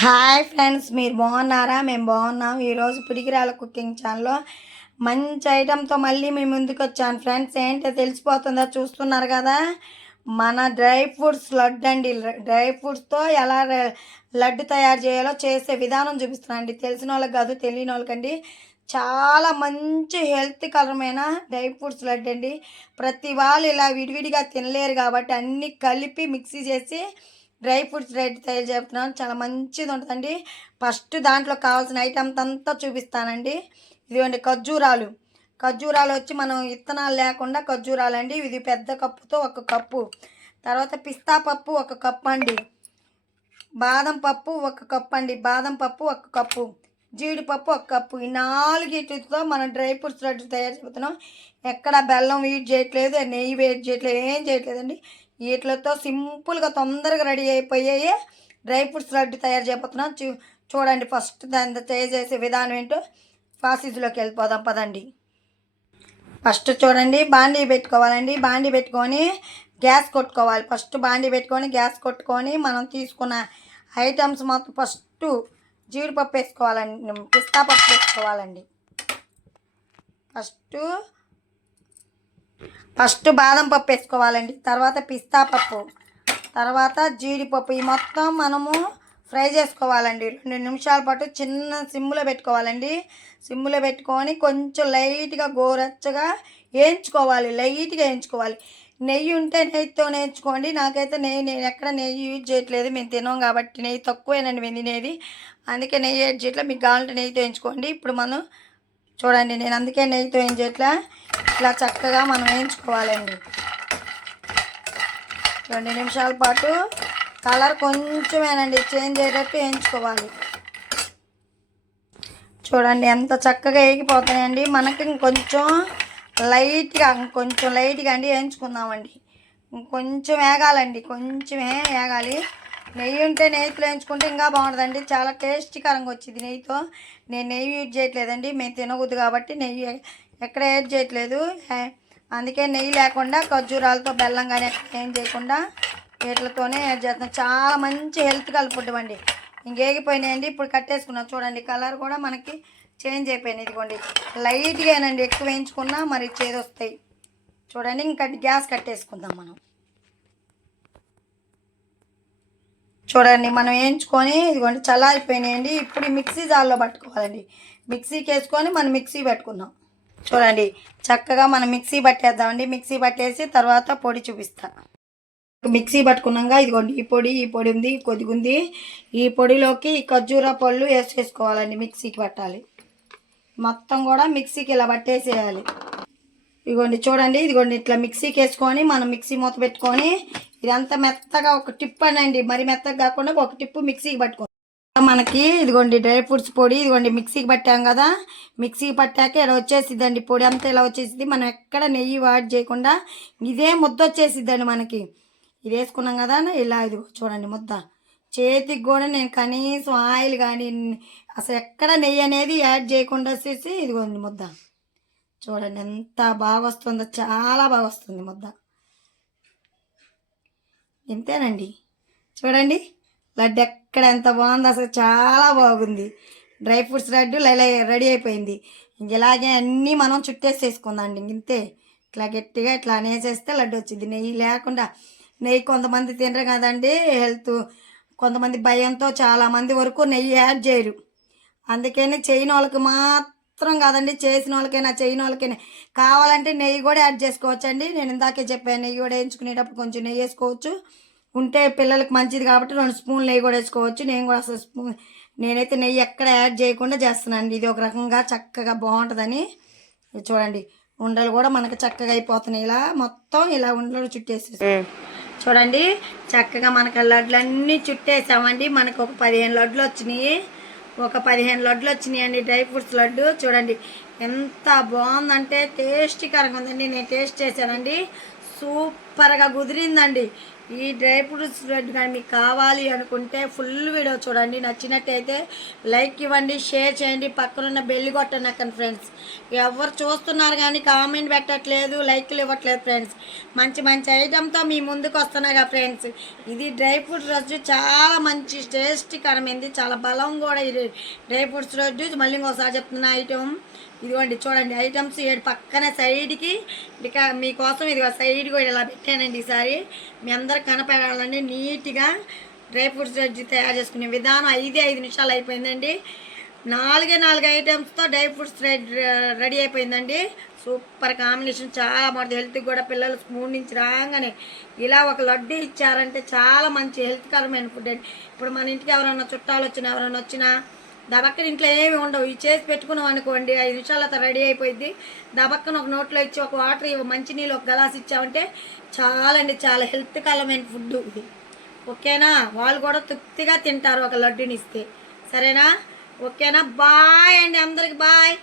Hi friends, మీరు బాగున్నారా? మేము బాగున్నాం. ఈరోజు పిడికిరాల కుకింగ్ ఛానల్లో మంచి ఐటెంతో మళ్ళీ మీ ముందుకు వచ్చాను ఫ్రెండ్స్. ఏంటో తెలిసిపోతుందా? చూస్తున్నారు కదా, మన డ్రై ఫ్రూట్స్ లడ్డు అండి. డ్రై ఫ్రూట్స్తో ఎలా లడ్డు తయారు చేయాలో చేసే విధానం చూపిస్తున్నాను అండి. తెలిసిన వాళ్ళకి కాదు, తెలియని వాళ్ళకండి. చాలా మంచి హెల్త్ కరమైన డ్రై ఫ్రూట్స్ లడ్డు అండి. ప్రతి వాళ్ళు ఇలా విడివిడిగా తినలేరు కాబట్టి అన్నీ కలిపి మిక్సీ చేసి డ్రై ఫ్రూట్స్ రెడ్ తయారు చెప్తున్నాను. చాలా మంచిది ఉంటుందండి. ఫస్ట్ దాంట్లో కావాల్సిన ఐటమ్స్ అంతా చూపిస్తానండి. ఇదిగోండి ఖర్జూరాలు. ఖర్జూరాలు వచ్చి మనం విత్తనాలు లేకుండా ఖర్జూరాలు అండి. ఇది పెద్ద కప్పుతో ఒక కప్పు. తర్వాత పిస్తా పప్పు ఒక కప్పు అండి. బాదం పప్పు ఒక కప్పు అండి. బాదం పప్పు ఒక కప్పు. జీడిపప్పు ఒక కప్పు. ఈ నాలుగిటితో మనం డ్రై ఫ్రూట్స్ లడ్డు తయారు చేస్తున్నాం. ఎక్కడ బెల్లం వేడి చేయట్లేదు, నెయ్యి వేడి చేయట్లేదు, ఏం చేయట్లేదండి. వీటితో సింపుల్గా తొందరగా రెడీ అయిపోయాయి డ్రై ఫ్రూట్స్ లడ్డు తయారు చేయబోతున్నాం. చూడండి ఫస్ట్ దాన్ని తయారు చేసే విధానం ఏంటో ప్రాసెస్లోకి వెళ్ళిపోదాం పదండి. ఫస్ట్ చూడండి, బాండీ పెట్టుకోవాలండి. బాండీ పెట్టుకొని గ్యాస్ కొట్టుకోవాలి. ఫస్ట్ బాండీ పెట్టుకొని గ్యాస్ కొట్టుకొని మనం తీసుకున్న ఐటమ్స్ మొత్తం ఫస్ట్ జీడిపప్పు వేసుకోవాలండి, పిస్తా పప్పు వేసుకోవాలండి. ఫస్ట్ బాదం పప్పు వేసుకోవాలండి, తర్వాత పిస్తా పప్పు, తర్వాత జీడిపప్పు. ఈ మొత్తం మనము ఫ్రై చేసుకోవాలండి. 2 నిమిషాల పాటు చిన్న సిమ్లో పెట్టుకోవాలండి. సిమ్లో పెట్టుకొని కొంచెం లైట్గా గోరచ్చగా వేయించుకోవాలి. లైట్గా వేయించుకోవాలి. నెయ్యి ఉంటే నెయ్యితో నేర్చుకోండి. నాకైతే నేను ఎక్కడ నెయ్యి యూజ్ చేయట్లేదు, మేము తినాం కాబట్టి. నెయ్యి తక్కువేనండి మేము తినేది, అందుకే నెయ్యి యూజ్ చేయట్లేదు. మీకు కావాలంటే నెయ్యితో వేయించుకోండి. ఇప్పుడు మనం చూడండి, నేను అందుకే నెయ్యితో ఏం చేయట్లా, ఇట్లా చక్కగా మనం వేయించుకోవాలండి. 2 నిమిషాల పాటు కలర్ కొంచెమేనండి చేంజ్ అయ్యేటట్టు వేయించుకోవాలి. చూడండి ఎంత చక్కగా వేగిపోతాయండి. మనకి కొంచెం లైట్గా అండి వేయించుకుందామండి. కొంచెం వేగాలండి, కొంచెమే వేగాలి. నెయ్యి ఉంటే నెయ్యితో వేయించుకుంటే ఇంకా బాగుంటుందండి. చాలా టేస్టీకరంగా వచ్చింది నెయ్యితో. నేను నెయ్యి యూజ్ చేయట్లేదండి, మేము తినకూడదు కాబట్టి నెయ్యి ఎక్కడ యూజ్ చేయట్లేదు. అందుకే నెయ్యి లేకుండా ఖర్జూరాలతో బెల్లం కానీ ఏం చేయకుండా వీటితోనే యాడ్ చేస్తాం. చాలా మంచి హెల్త్ ఫుడ్ అండి. ఇంకేగిపోయినాయండి. ఇప్పుడు కట్టేసుకున్నాం. చూడండి కలర్ కూడా మనకి చేంజ్ అయిపోయినాయి. ఇదిగోండి లైట్గానండి, ఎక్కువ వేయించుకున్నా మరి చేదొస్తాయి. చూడండి ఇంకా గ్యాస్ కట్టేసుకుందాం మనం. చూడండి మనం వేయించుకొని ఇదిగోండి చల్లారిపోయినాయండి. ఇప్పుడు మిక్సీ జార్లో పట్టుకోవాలండి. మిక్సీకి వేసుకొని మనం మిక్సీ పెట్టుకుందాం. చూడండి చక్కగా మనం మిక్సీ పట్టేద్దామండి. మిక్సీ పట్టేసి తర్వాత పొడి చూపిస్తా. మిక్సీ పట్టుకున్నాక ఇదిగోండి ఈ పొడి ఉంది, కొద్దిగా ఉంది. ఈ పొడిలోకి ఈ ఖర్జూర పళ్ళు వేసేసుకోవాలండి. మిక్సీకి పట్టాలి. మొత్తం కూడా మిక్సీకి ఇలా పట్టేసేయాలి. ఇదిగోండి చూడండి, ఇదిగోండి ఇట్లా మిక్సీకి వేసుకొని మనం మిక్సీ మూత పెట్టుకొని ఇదంతా మెత్తగా ఒక టిప్ అనండి, మరి మెత్తగా కాకుండా ఒక టిప్పు మిక్సీకి పట్టుకోండి. మనకి ఇదిగోండి డ్రై ఫ్రూట్స్ పొడి ఇదిగోండి మిక్సీకి పట్టాం కదా. మిక్సీకి పట్టాక ఇలా వచ్చేసిద్దండి పొడి అంతా. ఇలా వచ్చేసిద్ది. మనం ఎక్కడ నెయ్యి వాడి చేయకుండా ఇదే ముద్ద వచ్చేసిద్దండి మనకి. ఇది వేసుకున్నాం కదా ఇలా. ఇది చూడండి ముద్ద. చేతికి కూడా నేను కనీసం ఆయిల్ కానీ అసలు ఎక్కడ నెయ్యి అనేది యాడ్ చేయకుండా వచ్చేసి ఇదిగోండి ముద్ద. చూడండి ఎంత బాగా వస్తుందో, చాలా బాగా వస్తుంది ముద్ద. ఇంతేనండి. చూడండి లడ్డు ఎక్కడ ఎంత బాగుంది, అసలు చాలా బాగుంది. డ్రై ఫ్రూట్స్ లడ్డు రెడీ అయిపోయింది. ఇలాగే అన్నీ మనం చుట్టేసేసుకుందామండి. ఇంతే ఇట్లా గట్టిగా ఇట్లా అనేసేస్తే లడ్డు వచ్చింది. నెయ్యి లేకుండా. నెయ్యి కొంతమంది తినరు కదండి, హెల్త్ కొంతమంది భయంతో చాలామంది వరకు నెయ్యి యాడ్ చేయరు. అందుకని చేయని వాళ్ళకి మాత్రం కాదండి, చేసిన వాళ్ళకైనా చేయని వాళ్ళకైనా కావాలంటే నెయ్యి కూడా యాడ్ చేసుకోవచ్చండి. నేను ఇందాకే చెప్పాను, నెయ్యి కూడా వేయించుకునేటప్పుడు కొంచెం నెయ్యి వేసుకోవచ్చు. ఉంటే పిల్లలకి మంచిది కాబట్టి 2 స్పూన్లు నెయ్యి కూడా వేసుకోవచ్చు. నేను కూడా అసలు నేనైతే నెయ్యి ఎక్కడ యాడ్ చేయకుండా చేస్తున్నాను. ఇది ఒక రకంగా చక్కగా బాగుంటుందని. చూడండి ఉండలు కూడా మనకు చక్కగా అయిపోతున్నాయి. ఇలా మొత్తం ఇలా ఉండలు చుట్టేసి చూడండి చక్కగా మనకు లడ్లన్నీ చుట్టేసామండి. మనకు ఒక 15 లడ్లు వచ్చినాయి. ఒక 15 లడ్లు వచ్చినాయండి డ్రై ఫ్రూట్స్ లడ్డు. చూడండి ఎంత బాగుందంటే టేస్టీకరంగా ఉందండి. నేను టేస్ట్ చేశానండి, సూపర్గా కుదిరిందండి. ఈ డ్రై ఫ్రూట్స్ లడ్డు కానీ మీకు కావాలి అనుకుంటే ఫుల్ వీడియో చూడండి. నచ్చినట్టయితే లైక్ ఇవ్వండి, షేర్ చేయండి, పక్కనున్న బెల్ కొట్టనక్కండి ఫ్రెండ్స్. ఎవరు చూస్తున్నారు కానీ కామెంట్ పెట్టట్లేదు, లైక్లు ఇవ్వట్లేదు ఫ్రెండ్స్. మంచి మంచి ఐటెంతో మీ ముందుకు వస్తున్నాగా ఫ్రెండ్స్. ఇది డ్రై ఫ్రూట్స్ లడ్డు చాలా మంచి టేస్టీకరమైంది, చాలా బలం కూడా. ఇది డ్రై ఫ్రూట్స్ లడ్డు మళ్ళీ ఇంకోసారి చెప్తున్న ఐటెం ఇదిగోండి. చూడండి ఐటమ్స్ ఏడు పక్కన సైడ్కి ఇక మీకోసం ఇది సైడ్ కూడా ఇలా పెట్టానండి. ఈసారి మీ అందరికి కనపడాలండి నీట్గా. డ్రై ఫ్రూట్స్ లడ్డు తయారు చేసుకునే విధానం 5 నిమిషాలు అయిపోయిందండి. 4 ఐటమ్స్తో డ్రై ఫ్రూట్స్ రెడీ అయిపోయిందండి. సూపర్ కాంబినేషన్, చాలా బాగుంటుంది. హెల్త్కి కూడా పిల్లలు స్కూల్ నుంచి రాగానే ఇలా ఒక లడ్డు ఇచ్చారంటే చాలా మంచి హెల్త్కరమైన ఫుడ్ అండి. ఇప్పుడు మన ఇంటికి ఎవరైనా చుట్టాలు వచ్చినా ఎవరైనా వచ్చినా దబక్కన ఇంట్లో ఏమి ఉండవు, ఇవి చేసి పెట్టుకున్నాం అనుకోండి 5 నిమిషాలతో రెడీ అయిపోయింది. దబక్కన ఒక నోట్లో ఇచ్చి ఒక వాటర్ మంచినీళ్ళు ఒక గ్లాస్ ఇచ్చామంటే చాలండి, చాలా హెల్త్కరమైన ఫుడ్ ఇది. ఓకేనా? వాళ్ళు కూడా తృప్తిగా తింటారు ఒక లడ్డుని ఇస్తే. సరేనా? ఓకేనా? బాయ్ అండి, అందరికి బాయ్.